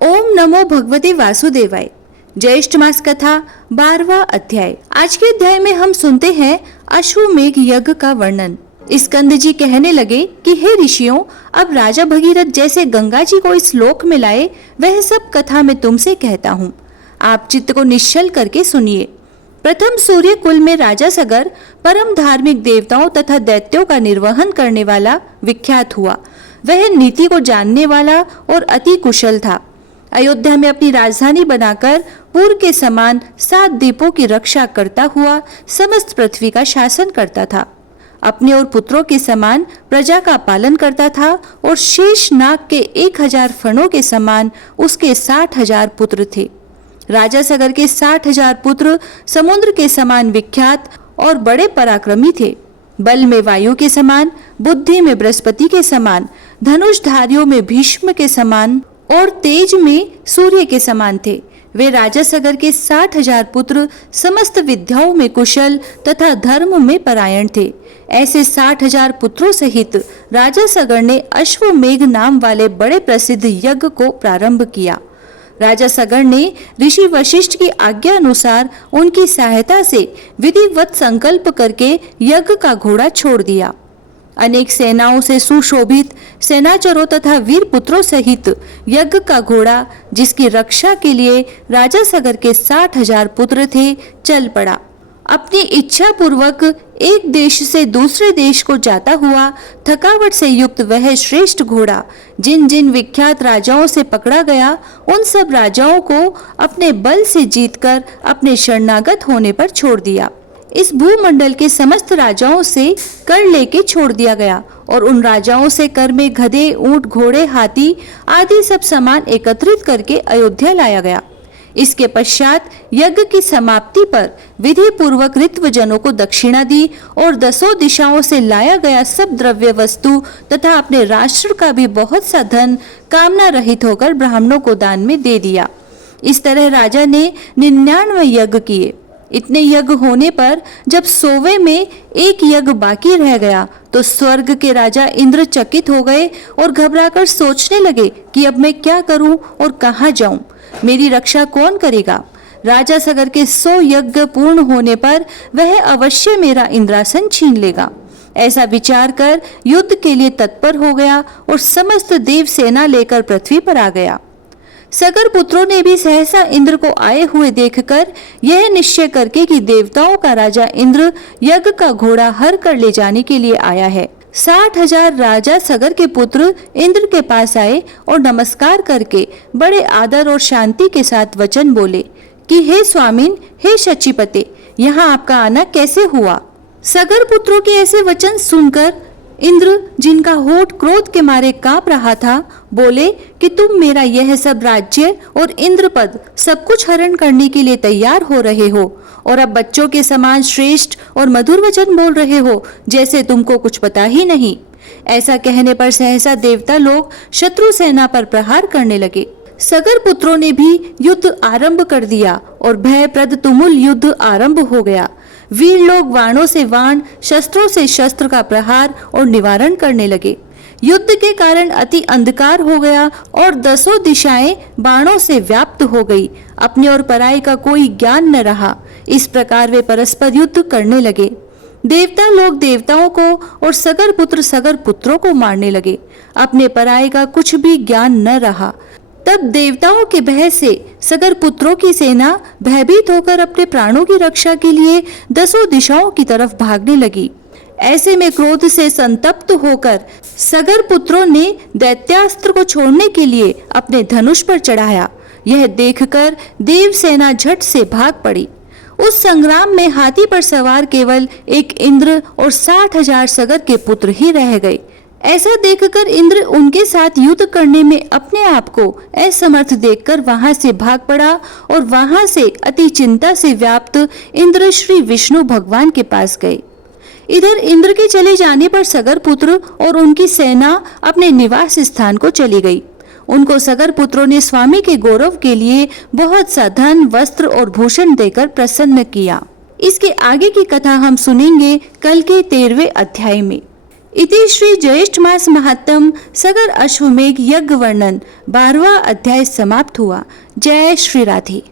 ओम नमो भगवते वासुदेवाय। ज्येष्ठ मास कथा 12वां अध्याय। आज के अध्याय में हम सुनते हैं अश्वमेघ यज्ञ का वर्णन। स्कंद जी कहने लगे कि हे ऋषियों, अब राजा भगीरथ जैसे गंगा जी को इस लोक में लाए, वह सब कथा मैं तुमसे कहता हूँ। आप चित्त को निश्चल करके सुनिए। प्रथम सूर्य कुल में राजा सगर परम धार्मिक देवताओं तथा दैत्यों का निर्वहन करने वाला विख्यात हुआ। वह नीति को जानने वाला और अति कुशल था। अयोध्या में अपनी राजधानी बनाकर पूर्व के समान 7 द्वीपों की रक्षा करता हुआ समस्त पृथ्वी का शासन करता था। अपने और पुत्रों के समान प्रजा का पालन करता था और शेष नाग के 1000 फणों के समान उसके 60,000 पुत्र थे। राजा सगर के 60,000 पुत्र समुद्र के समान विख्यात और बड़े पराक्रमी थे। बल में वायु के समान, बुद्धि में बृहस्पति के समान, धनुषधारियों में भीष्म के समान और तेज में सूर्य के समान थे। वे राजा सगर के 60,000 पुत्र समस्त विद्याओं में कुशल तथा धर्म में परायण थे। ऐसे 60,000 पुत्रों सहित राजा सगर ने अश्वमेघ नाम वाले बड़े प्रसिद्ध यज्ञ को प्रारंभ किया। राजा सगर ने ऋषि वशिष्ठ की आज्ञा अनुसार उनकी सहायता से विधिवत संकल्प करके यज्ञ का घोड़ा छोड़ दिया। अनेक सेनाओं से सुशोभित सेनाचरों तथा वीर पुत्रों सहित यज्ञ का घोड़ा, जिसकी रक्षा के लिए राजा सगर के 60,000 पुत्र थे, चल पड़ा। अपनी इच्छा पूर्वक एक देश से दूसरे देश को जाता हुआ थकावट से युक्त वह श्रेष्ठ घोड़ा जिन जिन विख्यात राजाओं से पकड़ा गया, उन सब राजाओं को अपने बल से जीतकर अपने शरणागत होने पर छोड़ दिया। इस भूमंडल के समस्त राजाओं से कर लेके छोड़ दिया गया और उन राजाओं से कर में गधे, ऊंट, घोड़े, हाथी आदि सब सामान एकत्रित करके अयोध्या लाया गया। इसके पश्चात यज्ञ की समाप्ति पर विधि पूर्वक ऋत्वजनों को दक्षिणा दी और 10 दिशाओं से लाया गया सब द्रव्य वस्तु तथा अपने राष्ट्र का भी बहुत सा धन कामना रहित होकर ब्राह्मणों को दान में दे दिया। इस तरह राजा ने 99 यज्ञ किए। इतने यज्ञ होने पर जब 100वें में एक यज्ञ बाकी रह गया तो स्वर्ग के राजा इंद्र चकित हो गए और घबराकर सोचने लगे कि अब मैं क्या करूं और कहां जाऊं, मेरी रक्षा कौन करेगा। राजा सगर के 100 यज्ञ पूर्ण होने पर वह अवश्य मेरा इंद्रासन छीन लेगा। ऐसा विचार कर युद्ध के लिए तत्पर हो गया और समस्त देव सेना लेकर पृथ्वी पर आ गया। सगर पुत्रों ने भी सहसा इंद्र को आए हुए देखकर यह निश्चय करके कि देवताओं का राजा इंद्र यज्ञ का घोड़ा हर कर ले जाने के लिए आया है। 60,000 राजा सगर के पुत्र इंद्र के पास आए और नमस्कार करके बड़े आदर और शांति के साथ वचन बोले कि हे स्वामिन, हे शचीपते, यहाँ आपका आना कैसे हुआ। सगर पुत्रों के ऐसे वचन सुनकर इंद्र, जिनका होठ क्रोध के मारे कांप रहा था, बोले कि तुम मेरा यह सब राज्य और इंद्रपद सब कुछ हरण करने के लिए तैयार हो रहे हो और अब बच्चों के समान श्रेष्ठ और मधुर वचन बोल रहे हो, जैसे तुमको कुछ पता ही नहीं। ऐसा कहने पर सहसा देवता लोग शत्रु सेना पर प्रहार करने लगे। सगर पुत्रों ने भी युद्ध आरंभ कर दिया और भयप्रद तुमुल युद्ध आरंभ हो गया। वीर लोग वाणों से वाण, शस्त्रों से शस्त्र का प्रहार और निवारण करने लगे। युद्ध के कारण अति अंधकार हो गया और 10 दिशाएं बाणों से व्याप्त हो गई। अपने और पराये का कोई ज्ञान न रहा। इस प्रकार वे परस्पर युद्ध करने लगे। देवता लोग देवताओं को और सगर पुत्रों को मारने लगे। अपने पराये का कुछ भी ज्ञान न रहा। तब देवताओं के भय से सगर पुत्रों की सेना भयभीत होकर अपने प्राणों की रक्षा के लिए 10 दिशाओं की तरफ भागने लगी। ऐसे में क्रोध से संतप्त होकर सगर पुत्रों ने दैत्यास्त्र को छोड़ने के लिए अपने धनुष पर चढ़ाया। यह देखकर देव सेना झट से भाग पड़ी। उस संग्राम में हाथी पर सवार केवल एक इंद्र और 60,000 सगर के पुत्र ही रह गए। ऐसा देखकर इंद्र उनके साथ युद्ध करने में अपने आप को असमर्थ देखकर वहां से भाग पड़ा और वहां से अति चिंता से व्याप्त इंद्र श्री विष्णु भगवान के पास गए। इधर इंद्र के चले जाने पर सगर पुत्र और उनकी सेना अपने निवास स्थान को चली गई। उनको सगर पुत्रों ने स्वामी के गौरव के लिए बहुत सा धन, वस्त्र और भूषण देकर प्रसन्न किया। इसके आगे की कथा हम सुनेंगे कल के 13वें अध्याय में। इति श्री ज्येष्ठ मास महात्म सगर अश्वमेघ यज्ञ वर्णन 12वां अध्याय समाप्त हुआ। जय श्री राधे।